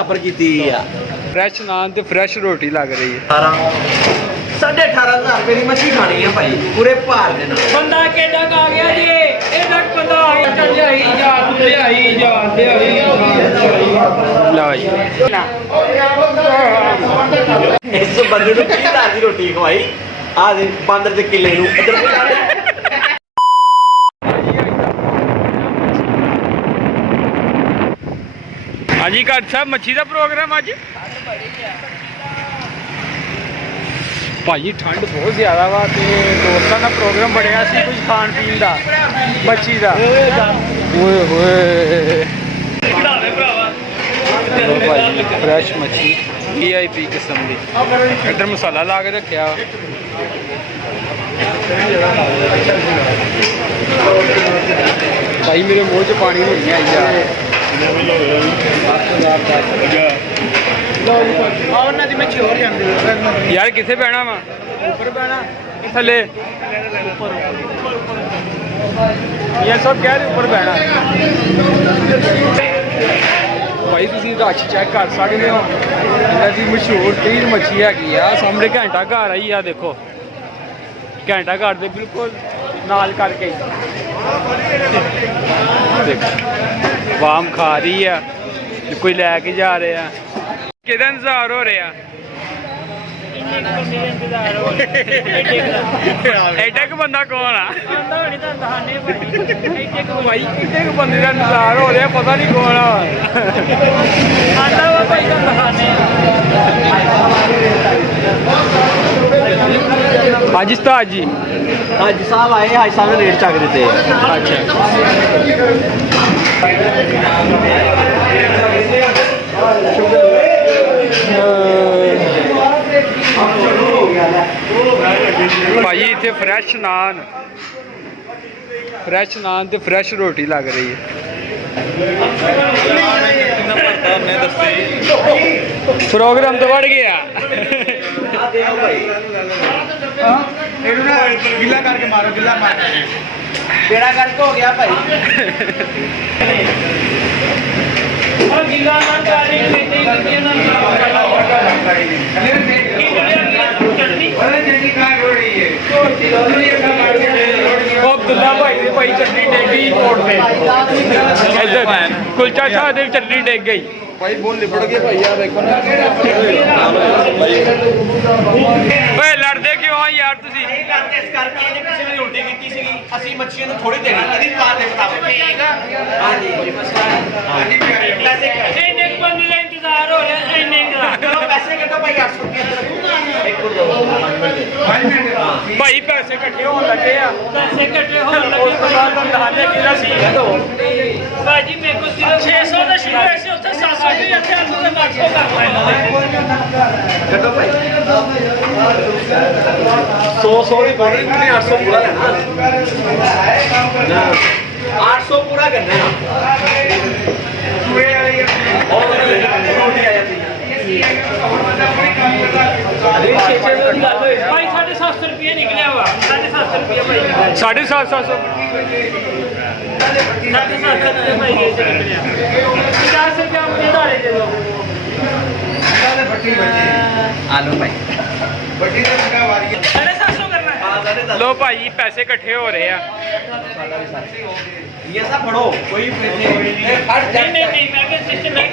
बराबर की फ्रैश नान ते फ्रैश रोटी लग रही है। 18,500 रुपए की मछली खानी है भाई पूरे भार देना। बंदा केडा आ गया जी ए तक बंदा आई चल आई जा ले आई लो जी इस बंदे को 30,000 की रोटी खवाई आ दे बंदर दे किले नु इधर हाँ जी घर साहब मच्छी का प्रोग्राम अज भाजी ठंड बहुत ज़्यादा वा ते दोस्तों का प्रोग्राम बनया सी कुछ खान पीन का मच्छी का फ्रैश मच्छी VIP किस्म की इधर मसाला ला के रखा भाई मेरे मुँह च पानी नहीं आई जा यार किथे बहना वा ऊपर बहना थले ये सब कह रहे ऊपर बहना भाई तुम रश चेक कर सकते हो इन्हों की मशहूर तीर मच्छी हैगी आ सामने घंटा घर आई आ देखो घंटा घर दे बिल्कुल नाल करके वाम खा रही है कोई लैके जा रहे हैं कि इंतजार हो रहा एडा क बंदा कौन आ भाई एडे क बंदे का इंतजार हो रहा पता नहीं कौन हाजी उस्ताद जी हाजी साहब आए हाजी साहब ने रेट चक देते भाई इतने फ्रैश नान ते फ्रैश रोटी लग रही है। प्रोग्राम तो बढ़ गया गिला करके मारो गिला मार पेड़ा करके हो गया भाई गिला ना अब्दुल्ला भाई ने भाई चटनी टेक गई तोड़ पे कुलचा शाह दे चटनी टेक गई भाई बोल लिपट गए भाई यार देखो ना ਓਏ ਲੜਦੇ ਕਿਉਂ ਆ ਯਾਰ ਤੁਸੀਂ ਨਹੀਂ ਕਰਦੇ ਇਸ ਕਰਕੇ ਇਹਨੇ ਕਿਸੇ ਨੇ ਉਲਟੀ ਕੀਤੀ ਸੀਗੀ ਅਸੀਂ ਮੱਛੀਆਂ ਨੂੰ ਥੋੜੀ ਦੇਣੀ ਇਹਦੀ ਦੁਕਾਨ ਦੇ ਮੁਤਾਬਕ ਠੀਕ ਆ ਹਾਂਜੀ ਕੋਈ ਮਸਲਾ ਨਹੀਂ ਪੈਸੇ ਇੰਨੇ ਬੰਦੇ ਦਾ ਇੰਤਜ਼ਾਰ ਹੋ ਰਿਹਾ ਇੰਨੇ ਦਾ ਚਲੋ ਪੈਸੇ ਕੱਟੋ ਭਾਈ 800 ਰੁਪਏ ਇੱਕ ਦੋ 5 ਮਿੰਟ ਭਾਈ ਪੈਸੇ ਇਕੱਠੇ ਹੋਣ ਲੱਗੇ ਆ ਪੈਸੇ ਕੱਟੇ ਹੋਣ ਲੱਗੇ ਉਸ ਤੋਂ ਬਾਅਦ ਤੁਹਾਨੂੰ ਦੱਸਦੇ ਕਿਹਦਾ ਸੀ ਭਾਜੀ ਮੇਰੇ ਕੋਲ ਸਿਰਫ 600 ਦਾ ਸ਼ੁਰੂ ਹੈ ਸੀ ਉੱਥੇ 700 ਦੀ ਇੱਥੇ 800 ਦਾ 800 ਕਰ ਲੈਣਾ ਕੱਟੋ ਭਾਈ 100 ਦੀ ਬੋਲੀ ਨਹੀਂ 800 ਪੂਰਾ ਲੈਣਾ 800 पूरा करना है और रोटी आ जाती है भाई 750 रुपये निकले हुआ 750 रुपये भाई 750 750 रुपये भाई ये से निकले 50 रुपया मुझे दाले दे दो आलू भाई बड़ी तो लगा वाली 750 करना है लो भाई पैसे इकट्ठे हो रहे हैं ये सब पढ़ो कोई नहीं अमेरिकन सिस्टम है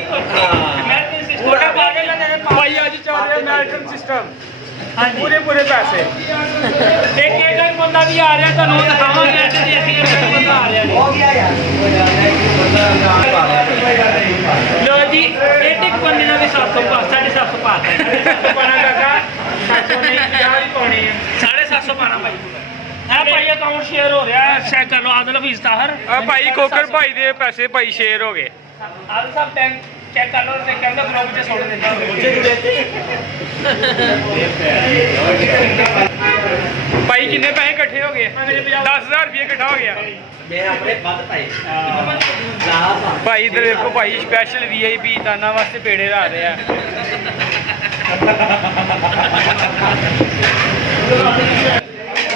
अमेरिकन सिस्टम छोटा पागल है भाई आज चल रहा है अमेरिकन सिस्टम पूरे पैसे एक एक बंदा भी आ रहा ਤੁਹਾਨੂੰ ਦਿਖਾਵਾਂਗੇ ਅੱਜ ਦੀ ਅਸੀਂ ਇੱਕ ਬੰਦਾ ਆ ਰਿਹਾ हो गया यार ਲੋ ਜੀ ਇੱਕ ਬੰਦੇ ਦਾ ਵੀ 700 ਪਾ 750 ਪਾਤਾ 750 ਪਾਣਾ ਕਾਕਾ 700 ਨਹੀਂ 50 ਹੀ ਪਾਉਣੇ ਆ 750 ਪਾਣਾ ਭਾਈ ਹੈ ਭਾਈ ਅਕਾਊਂਟ ਸ਼ੇਅਰ ਹੋ ਰਿਹਾ ਚੈੱਕ ਕਰ ਲਓ ਆਦਲ ਹਫੀਜ਼ ਤਾਹਰ ਭਾਈ ਕੋਕਰ ਭਾਈ ਦੇ ਪੈਸੇ ਭਾਈ ਸ਼ੇਅਰ ਹੋ ਗਏ ਆਦਲ ਸਾਹਿਬ ਬੈਂਕ ਚੈੱਕ ਕਰ ਲਓ ਤੇ ਕਹਿੰਦਾ ਬਲੌਗ 'ਚ ਸੁੱਟ ਦਿੰਦਾ ਭਾਈ ਕਿੰਨੇ ਪੈਸੇ ਇਕੱਠੇ ਹੋ ਗਏ 10,000 ਰੁਪਏ ਇਕੱਠਾ ਹੋ ਗਿਆ मैं अपने बद पाए ਭਾਈ ਇਧਰ ਵੇਖੋ ਭਾਈ ਸਪੈਸ਼ਲ VIP ਤਾਨਾ ਵਾਸਤੇ ਪੇੜੇ ਲਾ ਰਹੇ ਆ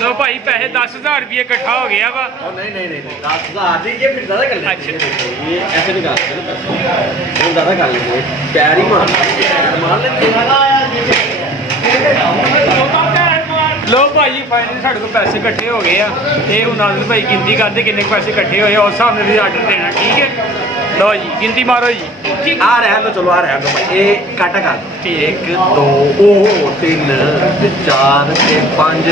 ਲੋ ਭਾਈ ਪੈਸੇ 10,000 ਰੁਪਏ ਇਕੱਠਾ ਹੋ ਗਿਆ ਵਾ नहीं 10,000 दी ये फिर ज्यादा कर ले अच्छा। ये ऐसे नहीं करते वो ज्यादा कर लेंगे पैर ही मार लेते ਲੋ ਭਾਈ ਫਾਈਨਲੀ ਸਾਡੇ ਕੋਲ ਪੈਸੇ ਇਕੱਠੇ ਹੋ ਗਏ ਆ ਇਹ ਹੁਣ ਆਨੰਦ ਭਾਈ ਗਿਣਤੀ ਕਰਦੇ ਕਿੰਨੇ ਕੁ ਪੈਸੇ ਇਕੱਠੇ ਹੋਏ ਆ ਉਸ ਹਿਸਾਬ ਨਾਲ ਵੀ ਆਰਡਰ ਦੇਣਾ ਠੀਕ ਹੈ ਲੋ ਜੀ ਗਿਣਤੀ ਮਾਰੋ ਜੀ आ रहा है तो चलो आ रहा है तो भाई ये काटा कर ठीक। 1 2 3 4 5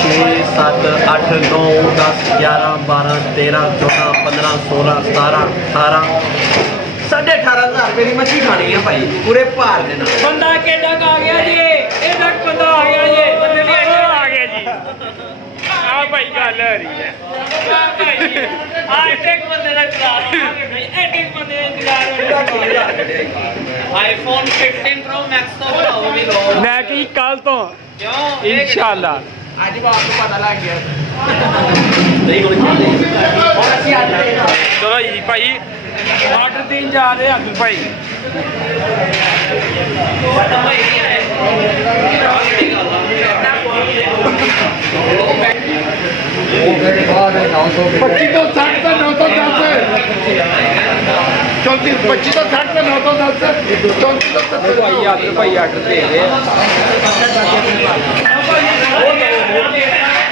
6 7 8 9 10 11 12 13 14 15 16 17 18 18,500 रुपए की मछली खानी है भाई पूरे भार देना ਬੰਦਾ ਕਿੱਡਾ ਕੁ ਆ ਗਿਆ ਜੀ ਇਹ ਤੱਕ ਬੰਦਾ ਆ ਗਿਆ ਜੀ ਬੰਦੇ ਦੀ ਆ ਗਿਆ ਜੀ ਆ ਭਾਈ ਗੱਲ ਹੋ ਰਹੀ ਹੈ ਆ ਇੱਕ ਬੰਦੇ ਦਾ ਇੰਤਜ਼ਾਰ ਇੱਕ ਬੰਦੇ ਦਾ ਇੰਤਜ਼ਾਰ ਆਈਫੋਨ 15 Pro Max ਤੋਂ ਬਣਾਓ ਵੀ ਲੋ ਮੈਂ ਕੀ ਕੱਲ ਤੋਂ ਕਿਉਂ ਇਨਸ਼ਾਅੱਲਾ आज बात को पता लग गया नहीं होनी चाहिए और अच्छी आदत ਚਲੋ ਜੀ ਭਾਈ ਆਰਡਰ ਦੇਣ ਜਾ ਰਹੇ ਆ ਅਬਦੁਲ ਭਾਈ पच्चीस तो 60 का 910 चौंतीस 25 तो 60 का 910 चौंतीस तो 70 ਭਾਈ ਆਰਡਰ ਦੇ ਰਹੇ ਆ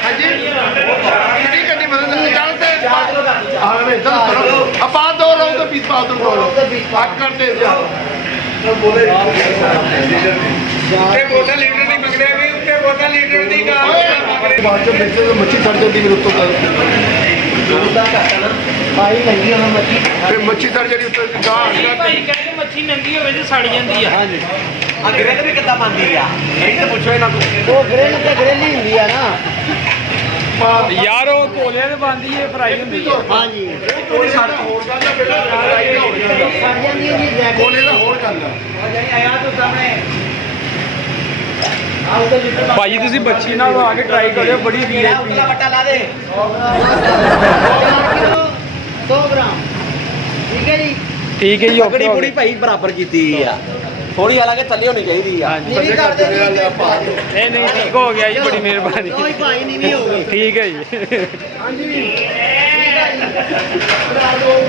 हाँ जी कितनी करनी मतलब 40 से हाँ नहीं चलो करो अब बात दो लोग तो 20 बात दो लोग बात करते हैं बोतल लीटर नहीं मंग रहे भी बोतल लीटर नहीं बाद जब बेचते तो मच्छी सड़ जाती फिर उत्तर फिर मच्छी सड़ जाती उत्तर ਭਾਈ ਕਹਿੰਦੇ ਮੱਛੀ ਨੰਗੀ ਹੋਵੇ ਤੇ ਸੜ ਜਾਂਦੀ ਆ ग्रिल भी कितना बनती है नहीं तो पूछो ना वो ग्रिल ਤੇ ग्रिल ही ਹੁੰਦੀ ਆ ਨਾ ਯਾਰ ਉਹ ਕੋਲਿਆਂ ਤੇ ਬੰਦੀ ਇਹ ਫਰਾਈ ਹੁੰਦੀ ਹੈ ਹਾਂਜੀ थोड़ी सड़ ਹੋਰ ਗੱਲ ਸੜ ਜਾਂਦੀ ਹੈ ਜੀ ਜੈਕਟ ਕੋਲੇ ਦਾ ਹੋਰ ਗੱਲ आया तो सामने ਭਾਜੀ ਤੁਸੀਂ ਬੱਚੀ ਨਾਲ ਆ ਕੇ ਟਰਾਈ ਕਰਿਓ ਬੜੀ ਵੀਆਈਪੀ उतला पट्टा ला दे 100 ਗ੍ਰਾਮ ਠੀਕ ਹੈ ਜੀ ਠੀਕ ਹੈ ਜੀ पकड़ी पूरी भाई बराबर की थोड़ी हालांकि थली होनी चाहिए ਹਾਂਜੀ ਨੀਵੀਂ ਕਰ ਦੇ ਜੀ ਨਹੀਂ ਨਹੀਂ ਠੀਕ ਹੋ ਗਿਆ ਜੀ ਬੜੀ ਮਿਹਰਬਾਨੀ ਕੋਈ ਭਾਈ ਨੀਵੀਂ ਹੋ ਗਈ ਠੀਕ ਹੈ ਜੀ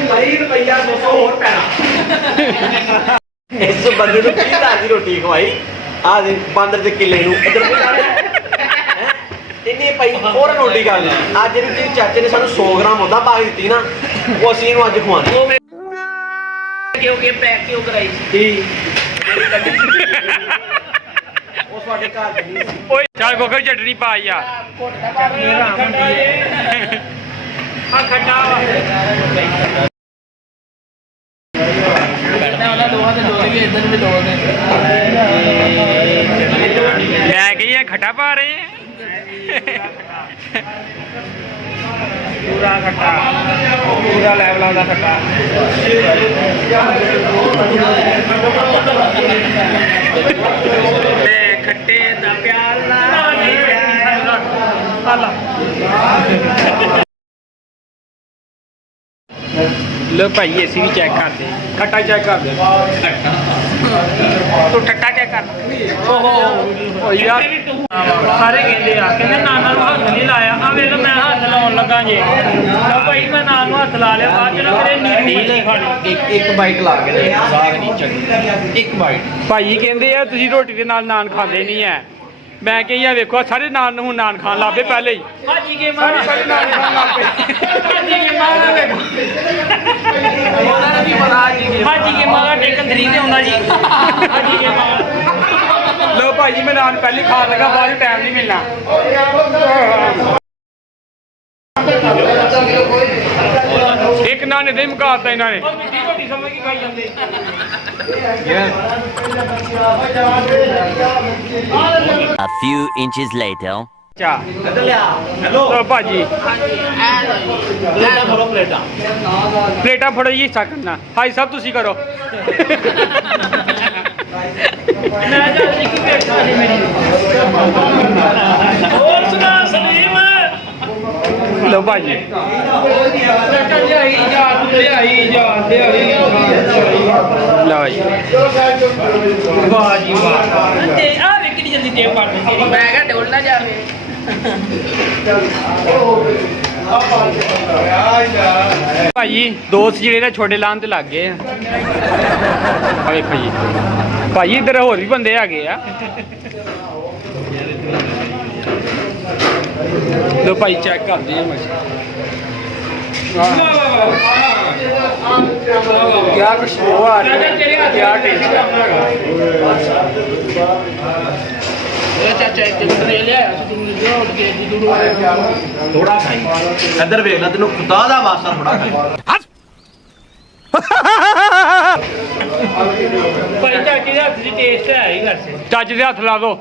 भाई रुपया 200 और पैना इस बंदे ਨੂੰ 30,000 ਦੀ ਰੋਟੀ ਖਵਾਈ ਆ ਦੇ ਬਾਂਦਰ ਦੇ ਕਿੱਲੇ ਨੂੰ ਇੱਧਰ ਇੰਨੀ ਪਈ ਫੋਰਨ ਰੋਟੀ ਕਰ ਲਈ ਅੱਜ ਜਿਹੜੀ ਚਾਚੇ ਨੇ ਸਾਨੂੰ 100 ਗ੍ਰਾਮ ਉਹਦਾ ਪਾ ਕੇ ਦਿੱਤੀ ਨਾ ਉਹ ਅਸੀਂ ਇਹਨੂੰ ਅੱਜ ਖਵਾਉਣੀ ਕਿਉਂਕਿ ਪੈਕ ਕਿਉਂ ਕਰਾਈ ਕੀ ਉਹ ਸਾਡੇ ਘਰ ਦੇ ਨਹੀਂ ਸੀ ਓਏ ਚੱਲ ਕੋਕਰ ਚਟਨੀ ਪਾ ਯਾਰ ਆ ਖੱਟਾ ਕਰਨਾ ਉਹਨਾਂ ਦੋਹਾਂ ਦੇ ਡੋਲ ਵੀ ਇਧਰ ਵੀ ਡੋਲ ਨੇ ਮੈਂ ਕਹੀ ਇਹ ਖੱਟਾ ਪਾ ਰਹੇ ਆ ਪੂਰਾ ਖੱਟਾ ਪੂਰਾ ਲੈਵਲਾਂ ਦਾ ਖੱਟਾ ਤੇ ਖੱਟੇ ਦਾ ਪਿਆਲਾ ਲੋ ਭਾਈ ਅਸੀਂ ਵੀ ਚੈੱਕ ਕਰਦੇ ਖੱਟਾ ਚੈੱਕ ਕਰਦੇ ਤੂੰ ਠੱਟਾ ਚੈੱਕ ਕਰ ਓ ਯਾਰ ਸਾਰੇ ਕਹਿੰਦੇ ਆ ਕਹਿੰਦੇ ਨਾਨਾ ਨੂੰ ਹੱਥ ਨਹੀਂ ਲਾਇਆ ਆ ਵੇਖ ਮੈਂ ਹੱਥ ਲਾਉਣ ਲੱਗਾ ਜੇ ਤਾਂ ਭਾਈ ਮੈਂ ਨਾਨ ਨੂੰ ਹੱਥ ਲਾ ਲਿਆ ਬਾਅਦ ਚ ਨਾ ਮੇਰੇ ਨੀਂਦ ਨਹੀਂ ਖਾਣੀ ਇੱਕ ਬਾਈਟ ਲਾ ਕੇ ਦੇ ਸਾਗ ਨਹੀਂ ਚੰਗੀ ਇੱਕ ਬਾਈਟ ਭਾਈ ਕਹਿੰਦੇ ਆ ਤੁਸੀਂ ਰੋਟੀ ਦੇ ਨਾਲ ਨਾਨ ਖਾਂਦੇ ਨਹੀਂ ਐ ਮੈਂ ਕਹੀ ਆ ਵੇਖੋ ਸਾਰੇ ਨਾਨ ਨੂੰ ਨਾਨ ਖਾਣ ਲੱਗੇ ਪਹਿਲੇ ਹੀ ਹਾਜੀ ਕੇ ਮਾਰਾ ਸਾਰੇ ਨਾਨ ਖਾਣ ਲੱਗ ਪਏ ਹਾਜੀ ਕੇ ਮਾਰਾ ਵੇਖੋ ਉਹਨਾਂ ਨੇ ਵੀ ਪਤਾ ਹਾਜੀ ਕੇ ਮਾਰਾ ਟੇਕਨ 3 ਤੇ ਆਉਂਦਾ ਜੀ ਹਾਜੀ ਕੇ ਮਾਰਾ ਲੋ ਭਾਈ ਮੈਂ ਨਾਨ ਪਹਿਲੇ ਖਾਣ ਲੱਗਾ ਬਾਅਦ ਟਾਈਮ ਨਹੀਂ ਮਿਲਣਾ ਇੱਕ ਨਾਨ ਇਹਦੇ ਮੁਕਾਤਾ ਇਹਨਾਂ ਨੇ ਮਿੱਠੀ ਰੋਟੀ ਸਮਝ ਕੇ ਖਾਈ ਜਾਂਦੇ A few inches later. ਚਾ ਇੱਧਰ ਲਿਆ ਹੈਲੋ ਲੋ ਭਾਜੀ ਪਲੇਟਾਂ ਫੜੋ ਪਲੇਟਾਂ ਪਲੇਟਾਂ ਫੜੋ ਜੀ ਹਿੱਸਾ ਕਰਨਾ ਭਾਈ ਸਾਹਿਬ ਤੁਸੀਂ ਕਰੋ ਮੈਂ ਜਾ ਲਿਖੀ ਬੈਠਾ ਸੀ ਮੇਰੀ ਹੋਰ ਸੁਣਾ ਸਲੀਮ ਲੋ ਭਾਜੀ ਲਿਆਈ ਜਾ ਲਿਆਈ ਜਾ ਲਓ ਜੀ ਵਾਹ ਜੀ ਵਾਹ ਤੇ ਆ ਵੇਖੀ ਜਲਦੀ ਟੇਪ ਪਾ ਦੇ ਮੈਂ ਕਿਹਾ ਡੋਲ ਨਾ ਜਾਵੇ ਭਾਜੀ ਦੋਸਤ ਜਿਹੜੇ ਨਾ ਛੋਟੇ ਲਾਉਣ ਤੇ ਲੱਗ ਗਏ ਆ ਵੇਖੋ ਜੀ ਭਾਜੀ ਇੱਧਰ ਹੋਰ ਵੀ ਬੰਦੇ ਹੈਗੇ ਆ ਲੋ ਭਾਈ ਚੈੱਕ ਕਰਦੇ ਆ ਮੱਛੀ क्या खुशबू आ रही है क्या टेस्ट थोड़ा खाई इधर वेख ला तेन खुदा दा वास्ता थोड़ा खाई ਭਾਈ ਚਾਚੀ ਦੇ ਹੱਥ ਦੀ ਟੇਸਟ ਹੈ ਹੀ ਘਰ ਸੇ ਚੱਜ ਦੇ ਹੱਥ ਲਾ ਦੋ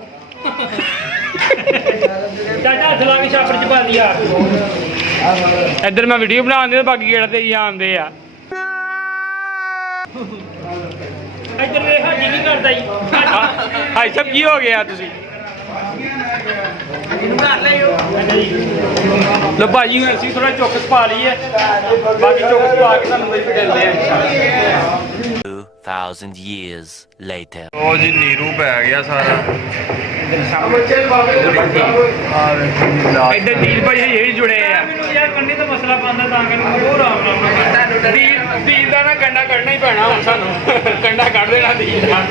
ਚਾਚਾ ਹੱਥ ਲਾ ਕੇ ਛਾਪੜ ਚ ਪਾ ਦਿਆ ਇੱਧਰ ਮੈਂ ਵੀਡੀਓ ਬਣਾਉਂਦੇ ਬਾਕੀ ਗੇੜ ਤੇ ਹੀ ਆਉਂਦੇ ਆ ਇੱਧਰ ਵੇਖ ਹਾਜੀ ਕੀ ਕਰਦਾ ਜੀ ਹਾਈ ਸਭ ਕੀ ਹੋ ਗਿਆ ਤੁਸੀਂ ਲੋ ਭਾਜੀ ਹੁਣ ਅਸੀਂ ਥੋੜਾ ਚੌਕਸ ਪਾ ਲਈਏ ਬਾਕੀ ਚੌਕਸ ਪਾ ਕੇ ਤੁਹਾਨੂੰ ਮਿਲ ਮਿਲਦੇ ਆ 2,000 years later. ਉਹ ਜੀ ਨੀਰੂ ਪੈ ਗਿਆ ਸਾਰਾ ਇੱਧਰ ਨੀਲ ਭਾਈ ਇਹ ਜੁੜੇ ਆ ਮੈਨੂੰ ਯਾਰ ਕੰਨੀ ਤੋਂ ਮਸਲਾ ਪਾਉਂਦਾ ਤਾਂ ਕਿ ਉਹ ਆਰਾਮ ਨਾਲ ਦੀਲ ਦਾ ਨਾ ਕੰਡਾ ਕੱਢਣਾ ਹੀ ਪੈਣਾ ਹੁਣ ਸਾਨੂੰ ਕੰਡਾ ਕੱਢ ਦੇਣਾ ਦੀਲ ਦਾ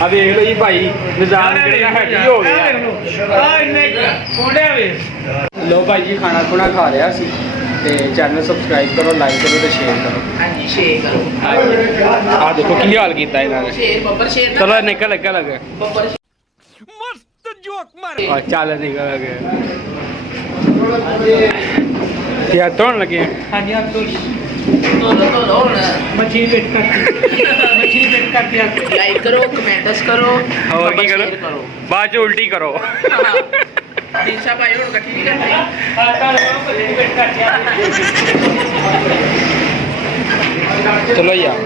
ਆ ਦੇਖ ਲਓ ਜੀ ਭਾਈ ਨਿਜ਼ਾਮ ਜਿਹੜੇ ਹੈਗੀ ਹੋ ਗਏ ਆ ਇੰਨੇ ਕੋੜਿਆ ਵੇ ਲੋ ਭਾਈ ਜੀ ਖਾਣਾ ਖੁਣਾ ਖਾ ਲਿਆ ਸੀ ਤੇ ਚੈਨਲ ਸਬਸਕ੍ਰਾਈਬ ਕਰੋ ਲਾਈਕ ਕਰੋ ਤੇ ਸ਼ੇਅਰ ਕਰੋ ਹਾਂਜੀ ਸ਼ੇਰ ਕਰੋ ਆ ਦੇਖੋ ਕੀ ਹਾਲ ਕੀਤਾ ਇਹਨਾਂ ਨੇ ਸ਼ੇਰ ਬੱਬਰ ਸ਼ੇਰ ਚਲੋ ਨਿਕਲ ਲੱਗਾ ਬੱਬਰ ਆ ਚੱਲ ਨਿਕਲ ਗਿਆ ਕੀ ਧੋਣ ਲੱਗੇ ਹਾਂਜੀ ਆਪ ਤੋਂ ਤੋਲੋ ਹੁਣ ਮੱਛੀ ਵੇਟ ਕਰਕੇ ਲਾਈਕ ਕਰੋ ਕਮੈਂਟਸ ਕਰੋ ਹੋਰ ਕੀ share ਕਰੋ ਬਾਅਦ ਚ ਉਲਟੀ ਕਰੋ ਦੀਸ਼ਾ ਭਾਈ ਹੁਣ ਇਕੱਠੀ ਨਹੀਂ ਕਰਨੀ ਆਟਾ ਲਓ ਮੱਛੀ ਵੇਟ ਕਰਕੇ चलो यार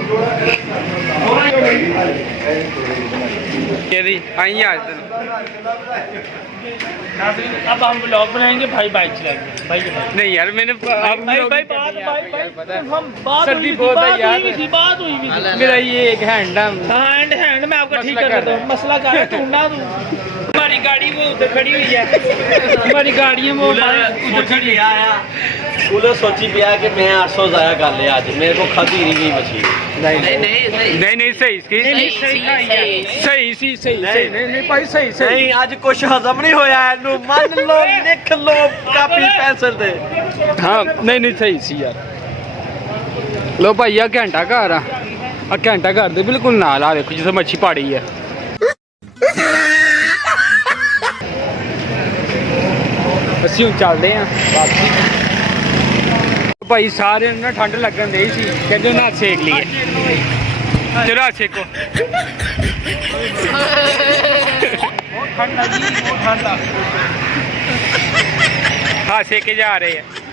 केदी आई आज अब हम ब्लॉग बनाएंगे भाई बाइक चलाएंगे भाई नहीं यार मैंने आप भाई हम बात सर्दी बहुत है यार बात हुई भी मेरा ये एक हैंड हैंड मैं आपका ठीक कर देता हूँ मसला क्या है ढूंढना तू हमारी गाड़ी वो उधर खड़ी हुई है हमारी गाड़ी है वो उधर खड़ी है कूलर सोची पिया कि मैं 800 जाया कर लिया आज मेरे को खाती नहीं गई मछली नहीं सही नहीं भाई सही नहीं आज कुछ हजम नहीं होया एनू मन लो लिख लो कापी पेंसिल दे हाँ नहीं सही सी यार लो भाई आ घंटा घर आ घंटा घर दे बिल्कुल नाल आ देखो जिसे मच्छी पाड़ी है ਅਸੀਂ ਚੱਲਦੇ ਆਂ ਵਾਪਸੀ ਭਾਈ ਸਾਰਿਆਂ ਨੂੰ ਨਾ ਠੰਡ ਲੱਗਣ ਦੇ ਸੀ ਕਹਿੰਦੇ ਨਾ ਸੇਕ ਲਈਏ ਚਲੋ ਸੇਕੋ बहुत ठंडा जी बहुत ठंडा ਹਾਂ ਸੇਕੇ ਜਾ ਰਹੇ ਆ